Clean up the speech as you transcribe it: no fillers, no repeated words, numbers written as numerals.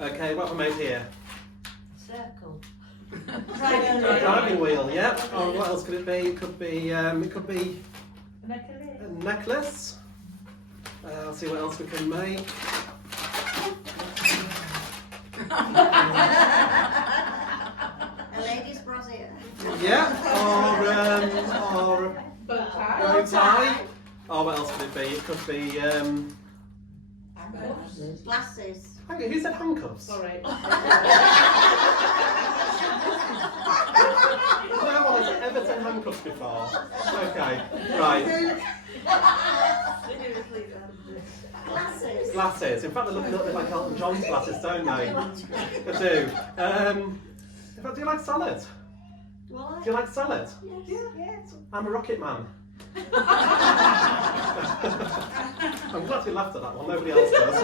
Okay, what have I made here? Circle. Driving wheel, yeah. Oh, what else could it be? It could be a necklace. I'll see what else we can make. A lady's brassiere. Yeah, or Bow tie. bow tie. Oh, what else could it be? It could be Glasses. hang on, who said handcuffs? Sorry. No one has ever said handcuffs before. Okay, right. Glasses. Glasses. In fact, they look a little bit like Elton John's glasses, don't they? They do. In fact, do you like salad? Do you like salad? Yes. I'm a rocket man. I'm glad you laughed at that one, nobody else does.